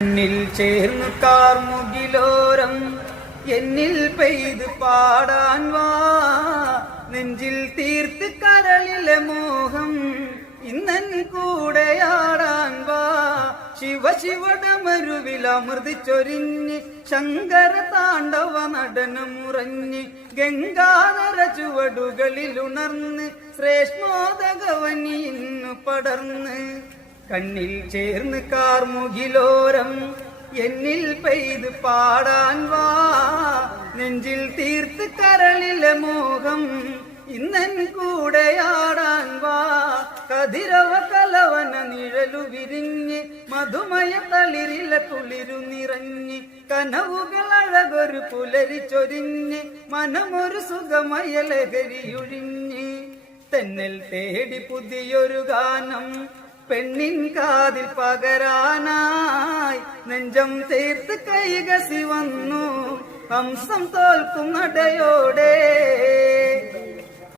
എന്നിൽ ചേർന്ന് കാർമുകിലോരം എന്നിൽ പെയ്ത് പാടാൻ വാ. നെഞ്ചിൽ തീർത്ത് കരളിലെ മോഹം ഇന്നൻ കൂടെയാടാൻ വാ. ശിവ ശിവടമരുവിൽ അമൃതിച്ചൊരിഞ്ഞ് ശങ്കര താണ്ഡവ നടനമുറഞ്ഞ് ഗംഗാധര ചുവടുകളിൽ ഉണർന്ന് ശ്രേഷ്മോദകവനി ഇന്ന് പടർന്ന്. കണ്ണിൽ ചേർന്ന് കാർമുകിലോരം എന്നിൽ പെയ്ത് പാടാൻ വാ. നെഞ്ചിൽ തീർത്ത് കരളിലെ മോഹം ഇന്നൻ കൂടെയാടാൻ വാ. കതിരവ കലവന നിഴലു വിരിഞ്ഞ് മധുമയ തളിരില തുളിരു നിറഞ്ഞ് കനവുകൾ അഴകൊരു പുലരിച്ചൊരിഞ്ഞ് മനമൊരു സുഖമയ ലഹരിയൊഴിഞ്ഞ്. തെന്നൽ തേടി പുതിയൊരു ഗാനം പെണ്ണിൻ കാതിൽ പകരാനായി നെഞ്ചം തീർത്ത് കൈകസി വന്നു. ഹംസം തോൽക്കും നടയോടെ